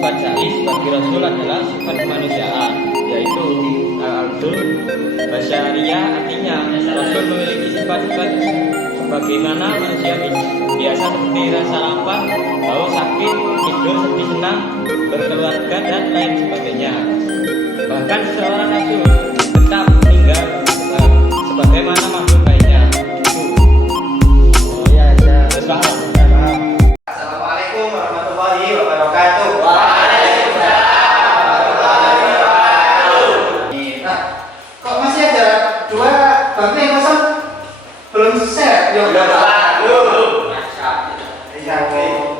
sifat jais bagi Rasul adalah sifat kemanusiaan, yaitu al-abdul basyariyah, artinya Rasul memiliki sifat-sifat sebagaimana manusia biasa seperti rasa lapar, haus, sakit, tidur, sedih, senang, berkeluarga, dan lain sebagainya. Bahkan seorang Rasul tetap meninggal sebagaimana makhluk lainnya. Assalamualaikum warahmatullahi wabarakatuh. Nah, kok masih ada dua bangku yang kosong? Belum selesai?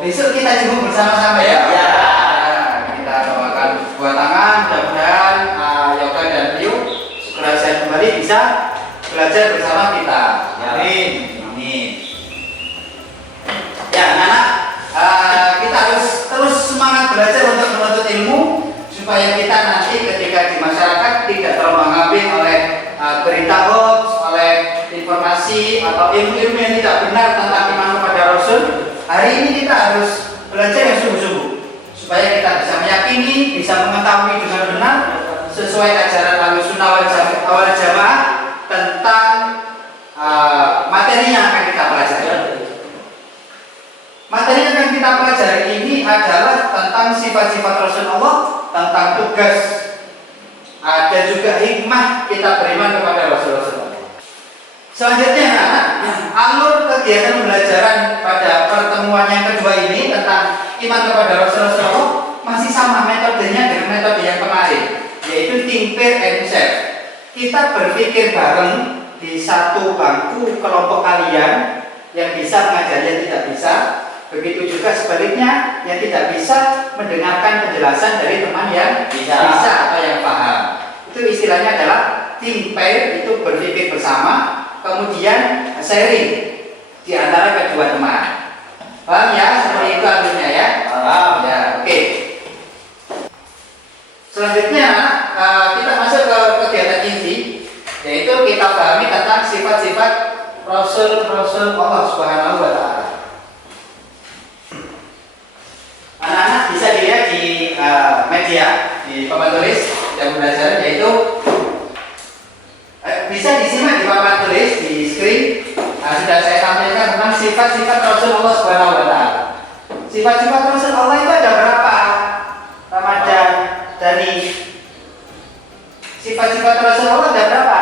Besok kita jemput bersama-sama ya. Kita doakan buat tangan, mudah-mudahan Yoga dan Rio segera sehat kembali bisa belajar bersama kita. Amin. Ya, anak-anak, kita harus terus semangat belajar untuk menuntut ilmu supaya kita nanti ketika di masyarakat tidak terombang-ambing oleh berita hoax, oleh informasi atau ilmu-ilmu yang tidak benar tentang iman kepada Rasul. Hari ini kita harus belajar yang sungguh-sungguh supaya kita bisa meyakini, bisa mengetahui dengan benar sesuai ajaran Ahlussunnah wal Jamaah tentang materi yang akan kita pelajari. Materi yang akan kita pelajari ini adalah tentang sifat-sifat Rasulullah, tentang tugas, ada juga hikmah kita beriman kepada Rasulullah. Selanjutnya, alur kegiatan pembelajaran pada pertemuan yang kedua ini tentang iman kepada Rasulullah masih sama metodenya dengan metode yang kemarin, yaitu think, pair, and share. Kita berpikir bareng di satu bangku kelompok kalian yang bisa mengajar, yang tidak bisa. Begitu juga sebaliknya, yang tidak bisa mendengarkan penjelasan dari teman yang bisa atau yang paham. Itu istilahnya adalah think, pair, itu berpikir bersama, kemudian sharing di antara kedua teman. Paham ya? Seperti itu alurnya ya? Paham ya, oke. Selanjutnya kita masuk ke kegiatan inti, yaitu kita pahami tentang sifat-sifat Rasul Allah Subhanahu wa Ta'ala. Anak-anak bisa dilihat di media, di papan tulis yang belajar, yaitu bisa disimak di papan tulis di screen. Sudah saya sampaikan tentang sifat-sifat Rasulullah Subhanahu wa Ta'ala. Sifat-sifat Rasulullah itu ada berapa? Ramadan, Dani. Sifat-sifat Rasulullah ada berapa?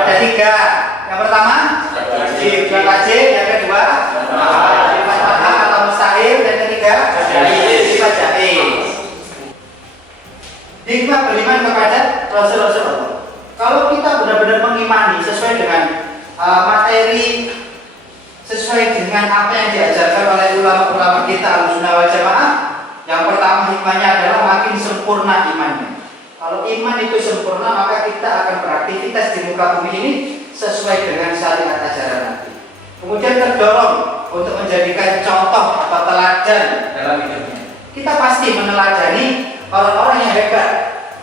Ada 3. Yang pertama, sifat wajib. Yang kedua, sifat mahal atau mustahil. Yang ketiga, sifat jaiz. Hikmah beriman kepada Rasulullah. Kalau kita benar-benar mengimani sesuai dengan materi, sesuai dengan apa yang diajarkan oleh ulama-ulama kita Ahlussunnah wal Jamaah, yang pertama hikmahnya adalah makin sempurna imannya. Kalau iman itu sempurna, maka kita akan beraktivitas di muka bumi ini sesuai dengan syariat ajaran Nabi. Kemudian terdorong untuk menjadikan contoh atau teladan dalam hidupnya. Kita pasti meneladani orang-orang yang hebat.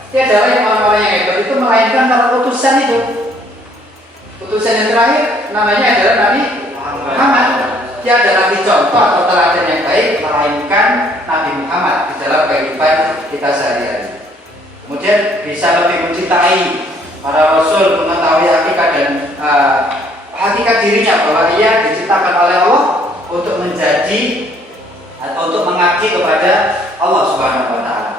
Tiada lain orang-orang yang hebat itu melainkan para utusan itu. Utusan yang terakhir namanya adalah Nabi Muhammad. Tiada lagi contoh atau teladan yang baik melainkan Nabi Muhammad di dalam kehidupan kita sehari-hari. Kemudian bisa lebih mencintai para Rasul, mengetahui hakikat dan hakikat dirinya bahwa ia diciptakan oleh Allah untuk menjadi atau untuk mengabdi kepada Allah Subhanahu wa Ta'ala.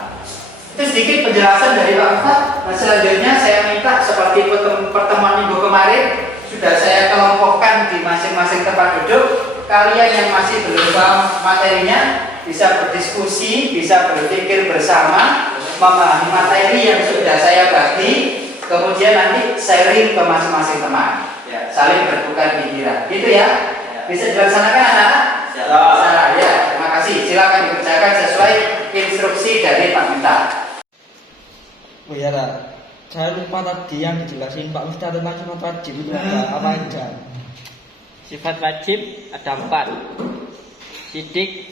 Itu sedikit penjelasan dari Pak Ustadz. Nah, selanjutnya saya minta seperti pertemuan minggu kemarin sudah saya kelompokkan di masing-masing tempat duduk. Kalian yang masih belum paham materinya bisa berdiskusi, bisa berpikir bersama, memahami materi yang sudah saya bagi, kemudian nanti sharing ke masing-masing teman. Ya, saling bertukar pikiran. Gitu ya? Bisa dilaksanakan anak-anak? Ya, terima kasih. Silakan dikerjakan sesuai instruksi dari Pak Minta. Oh ya, saya lupa tadi yang dijelasin Pak Ustadz tentang sifat wajib itu apa aja? Sifat wajib ada 4. Sidik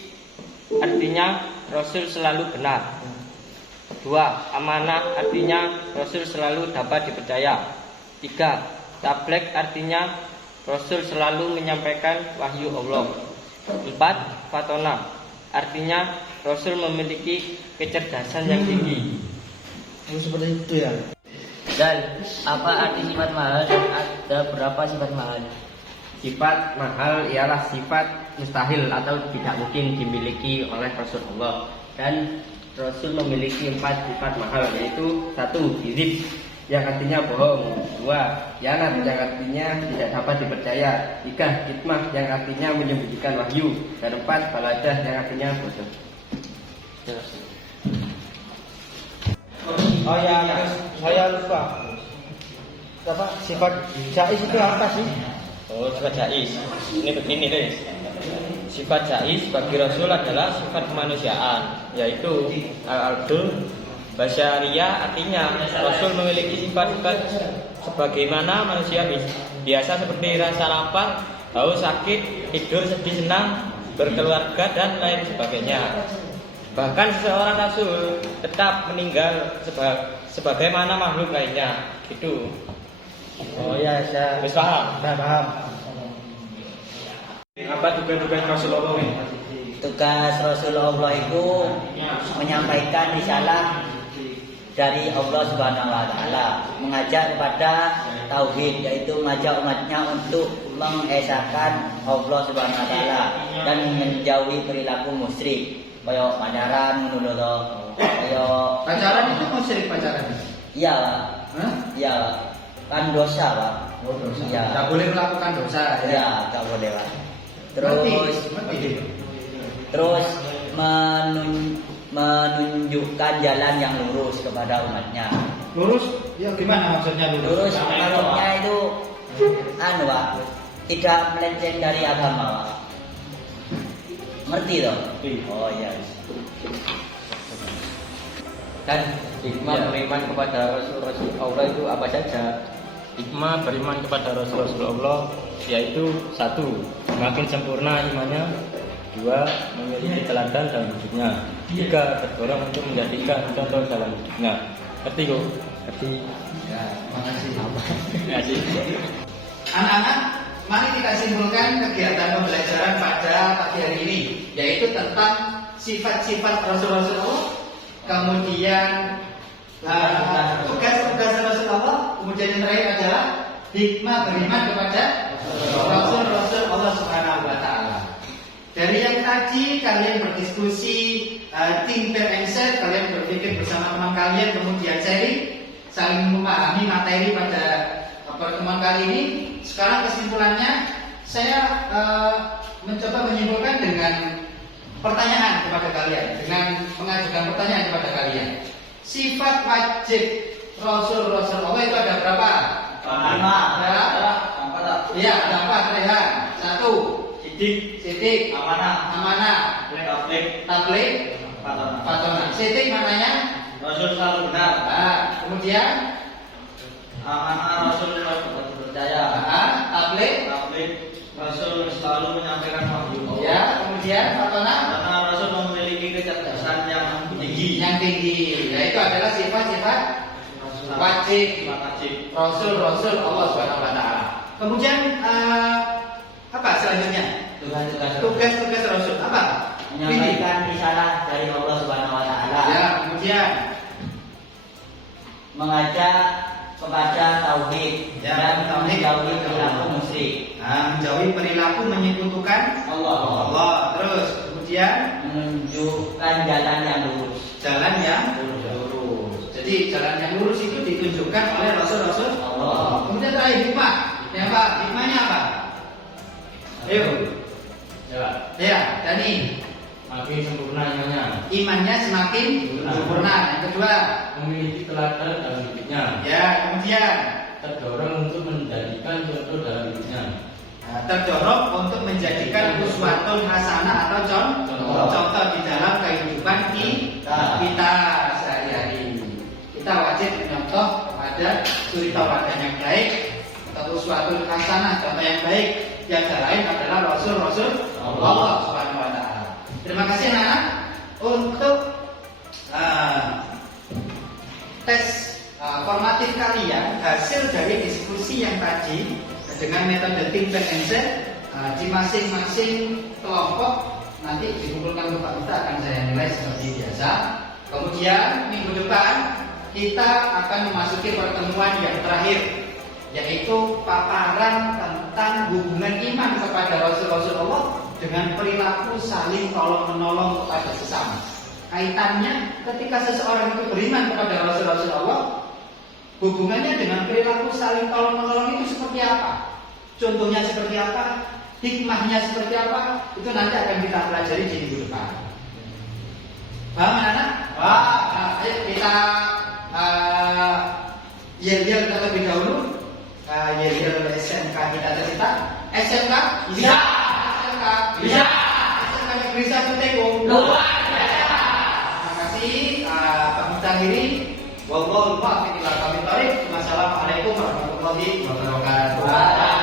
artinya Rasul selalu benar. 2. Amanah artinya Rasul selalu dapat dipercaya. 3. Tabligh artinya Rasul selalu menyampaikan wahyu Allah. 4. Fatona artinya Rasul memiliki kecerdasan yang tinggi. Seperti itu ya. Dan apa arti sifat mahal dan ada berapa sifat mahal? Sifat mahal ialah sifat mustahil atau tidak mungkin dimiliki oleh Rasulullah. Dan Rasul memiliki 4 sifat mahal, yaitu 1. Kizib, yang artinya bohong. 2. Khianat, yang artinya tidak dapat dipercaya. 3. Hikmah, yang artinya menyembunyikan wahyu. Dan 4. Baladah, yang artinya bodoh. Oh ya, terus saya lupa. Apa sifat jais itu apa sih? Oh, sifat jais. Ini begini deh. Sifat jais bagi Rasul adalah sifat kemanusiaan, yaitu al-adl. Basyariyah artinya Rasul memiliki sifat-sifat sebagaimana manusia biasa, seperti rasa lapar, haus, sakit, tidur, sedih, senang, berkeluarga, dan lain sebagainya. Bahkan seseorang Rasul tetap meninggal sebagaimana makhluk lainnya, gitu. Oh ya, saya Wis paham? paham. Apa tugas-tugas Rasulullah ini? Tugas Rasulullah itu menyampaikan risalah dari Allah Subhanahu wa taala, mengajak kepada tauhid, yaitu mengajak umatnya untuk mengesahkan Allah Subhanahu wa taala dan menjauhi perilaku musyrik, kaya pacaran ngono lho. Kaya Pacaran itu musyrik pacaran. iya, Pak. Hah? Iya, Pak. Kan dosa, Pak. Oh, dosa. Iya. Nggak boleh melakukan dosa ya. Iya, enggak boleh, Pak. Ngerti? Terus menunjukkan jalan yang lurus kepada umatnya. Lurus? Ya gimana maksudnya lurus? Lurus maksudnya itu Pak, tidak melenceng dari agama, Pak. Ngerti toh? Oh iya. Dan hikmah beriman kepada Rasul Allah itu apa saja? Hikmah beriman kepada Rasul Allah yaitu 1. Semakin sempurna imannya. 2. Memiliki teladan dalam hidupnya. 3. Terdorong untuk menjadikan contoh dalam hidupnya. Ngerti kok? Ngerti. Ya, makasih. Ngerti. Anak-anak, mari kita simpulkan kegiatan pembelajaran pada pagi hari ini, yaitu tentang sifat-sifat Rasul-Rasul Allah, kemudian tugas-tugas Rasulullah, kemudian yang terakhir adalah hikmah beriman kepada Rasul-Rasul Allah Subhanahu wa taala. Dari yang tadi kalian berdiskusi, think and share, kalian berpikir bersama teman kalian, kemudian sharing, saling memahami materi pada pertemuan kali ini. Sekarang kesimpulannya, saya mencoba menyimpulkan dengan pertanyaan kepada kalian, dengan mengajukan pertanyaan kepada kalian. Sifat wajib Rasul-Rasul Allah itu ada berapa? 5. Iya, ada 4. Rehan. 1. Sidik. Amanah. Tabligh. Fatona. Sidik maknanya Rasul selalu benar. Kemudian Amanah Rasul selalu percaya. tabligh. Rasul selalu menyampaikan wahyu. Ya, kemudian fatona. Karena Rasul memiliki kecerdasan yang tinggi. Yang tinggi. Nah, itu adalah sifat-sifat wajib Rasul Allah Subhanahu wa taala. Kemudian apa selanjutnya? Tugas-tugas Rasul apa? Menyampaikan risalah dari Allah Subhanahu wa taala. Ya, kemudian mengajak kepada tauhid Ya, dan tauhid. menjauhi perilaku musyrik. menjauhi perilaku menyekutukan Allah. Terus kemudian Menunjukkan jalan yang lurus. jalan yang lurus. Jadi jalan yang lurus itu ditunjukkan oleh Rasul-Rasul Allah. Kemudian terakhir hikmah. Ya Pak, hikmahnya apa? Ayo. Ya, Dani. Makin sempurna imannya. Imannya semakin sempurna. Yang kedua, Memiliki teladan dalam hidupnya. ya kemudian Terdorong untuk menjadikan contoh dalam hidupnya. terdorong untuk menjadikan uswatun hasanah atau contoh di dalam kehidupan kita sehari-hari. Kita wajib mencontoh kepada suri tauladan yang baik atau uswatun hasanah, contoh yang baik. Yang lain adalah Rasul-Rasul Allah Subhanahu wa taala. Terima kasih anak-anak untuk tes formatif kalian, hasil dari diskusi yang tadi dengan metode think and share di masing-masing kelompok nanti dikumpulkan ke Pak Duta akan saya nilai seperti biasa. Kemudian minggu depan kita akan memasuki pertemuan yang terakhir, yaitu paparan tentang hubungan iman kepada Rasul-Rasul Allah dengan perilaku saling tolong menolong kepada sesama. Kaitannya ketika seseorang itu beriman kepada Rasul-Rasul Allah, hubungannya dengan perilaku saling tolong menolong itu seperti apa? Contohnya seperti apa? Hikmahnya seperti apa? Itu nanti akan kita pelajari di minggu depan. Paham anak-anak? Ayo kita yel-yel terlebih dahulu. Yel-yel SMK kita cerita. SMK? Bisa. SMK? Bisa. SMK Negeri 1 Teko? Luar biasa. Terima kasih Pak Mutahiri. Wallahu a'lam bishawab. Wassalamualaikum warahmatullahi wabarakatuh.